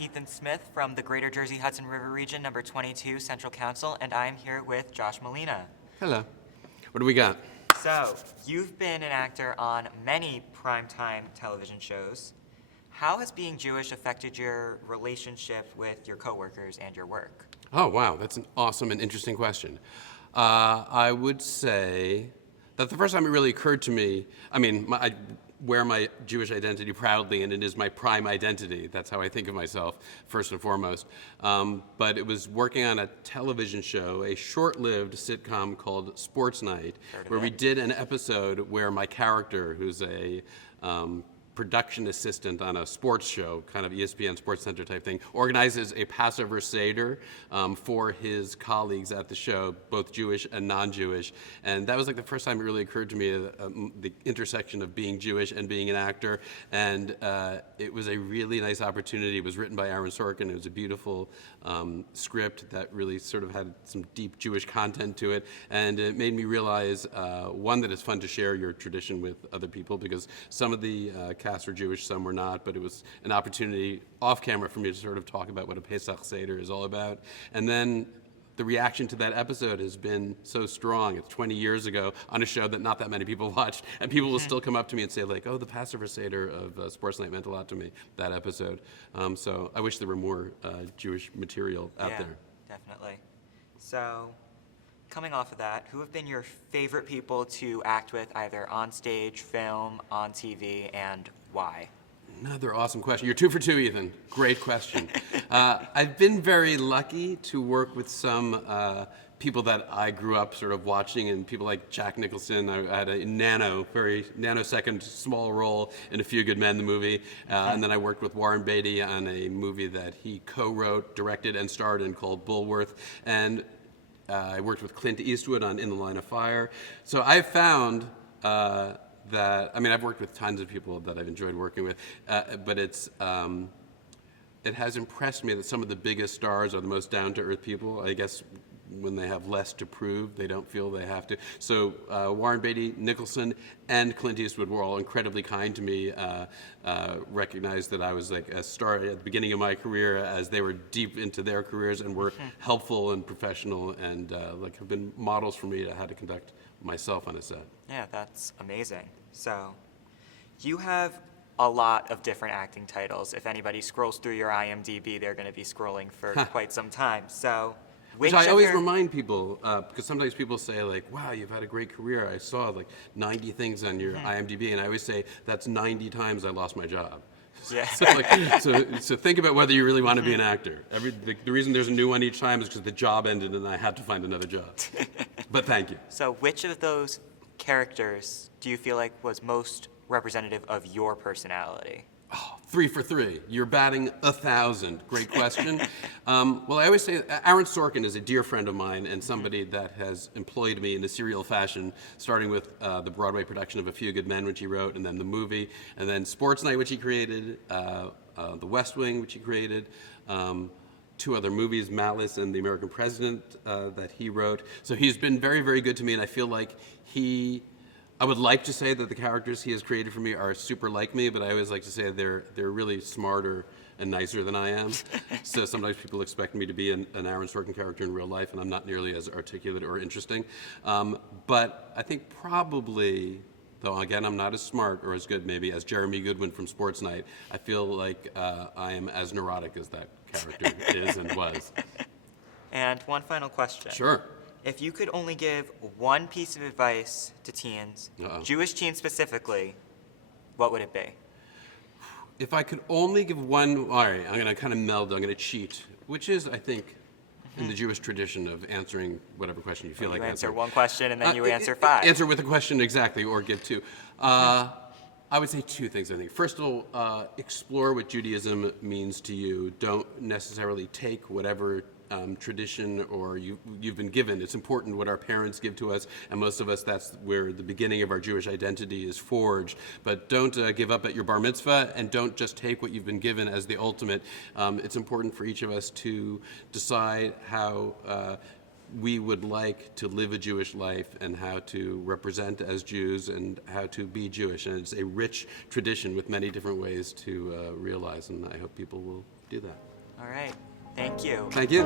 Ethan Smith from the Greater Jersey Hudson River Region, number 22, Central Council, and I'm here with Josh Malina. Hello. What do we got? So, you've been an actor on many primetime television shows. How has being Jewish affected your relationship with your coworkers and your work? Oh, wow, that's an awesome and interesting question. I would say that the first time it really occurred to me, I wear my Jewish identity proudly, and it is my prime identity. That's how I think of myself, first and foremost. But it was working on a television show, a short-lived sitcom called Sports Night, where we did an episode where my character, who's a production assistant on a sports show, kind of ESPN Sports Center type thing, organizes a Passover Seder for his colleagues at the show, both Jewish and non-Jewish. And that was like the first time it really occurred to me, the intersection of being Jewish and being an actor. And it was a really nice opportunity. It was written by Aaron Sorkin. It was a beautiful script that really sort of had some deep Jewish content to it. And it made me realize, one, that it's fun to share your tradition with other people, because some of the cast were Jewish, some were not, but it was an opportunity off camera for me to sort of talk about what a Pesach Seder is all about. And then the reaction to that episode has been so strong. It's 20 years ago on a show that not that many people watched, and people will still come up to me and say, like, oh, the Passover Seder of Sports Night meant a lot to me, that episode. So I wish there were more Jewish material out there. Definitely. So, coming off of that, who have been your favorite people to act with, either on stage, film, on TV, and why? Another awesome question. You're 2 for 2, Ethan. Great question. I've been very lucky to work with some people that I grew up sort of watching, and people like Jack Nicholson. I had a very nanosecond small role in A Few Good Men, the movie. And then I worked with Warren Beatty on a movie that he co-wrote, directed, and starred in called Bulworth. And I worked with Clint Eastwood on In the Line of Fire. So I've found I've worked with tons of people that I've enjoyed working with, but it has impressed me that some of the biggest stars are the most down-to-earth people. I guess when they have less to prove, they don't feel they have to. So Warren Beatty, Nicholson, and Clint Eastwood were all incredibly kind to me, recognized that I was like a star at the beginning of my career as they were deep into their careers, and were helpful and professional, and have been models for me to how to conduct myself on a set. Yeah, that's amazing. So, you have a lot of different acting titles. If anybody scrolls through your IMDb, they're going to be scrolling for quite some time. So, which I always remind people, because sometimes people say, like, wow, you've had a great career. I saw like 90 things on your IMDb, and I always say, that's 90 times I lost my job. Yeah. So think about whether you really want to be an actor. The reason there's a new one each time is because the job ended and I had to find another job. But thank you. So which of those characters do you feel like was most representative of your personality? Oh, 3 for 3. You're batting 1,000. Great question. Well, I always say Aaron Sorkin is a dear friend of mine and somebody that has employed me in a serial fashion, starting with the Broadway production of A Few Good Men, which he wrote, and then the movie, and then Sports Night, which he created, The West Wing, which he created, 2 other movies, Malice and The American President, that he wrote. So he's been very, very good to me, and I feel like I would like to say that the characters he has created for me are super like me, but I always like to say they're really smarter and nicer than I am. So sometimes people expect me to be an Aaron Sorkin character in real life, and I'm not nearly as articulate or interesting. But I think probably, though again I'm not as smart or as good maybe as Jeremy Goodwin from Sports Night, I feel like I am as neurotic as that character is and was. And one final question. Sure. If you could only give one piece of advice to teens, Jewish teens specifically, what would it be? If I could only give one, all right, I'm going to kind of meld, I'm going to cheat, which is, I think, in the Jewish tradition of answering whatever question you feel like answering. You answer one question and then you answer 5. Answer with a question, exactly, or give 2. I would say 2 things, I think. First of all, explore what Judaism means to you. Don't necessarily take whatever tradition or you've been given. It's important what our parents give to us, and most of us, that's where the beginning of our Jewish identity is forged. But don't give up at your bar mitzvah, and don't just take what you've been given as the ultimate. It's important for each of us to decide how we would like to live a Jewish life and how to represent as Jews and how to be Jewish. And it's a rich tradition with many different ways to realize, and I hope people will do that. All right. Thank you. Thank you.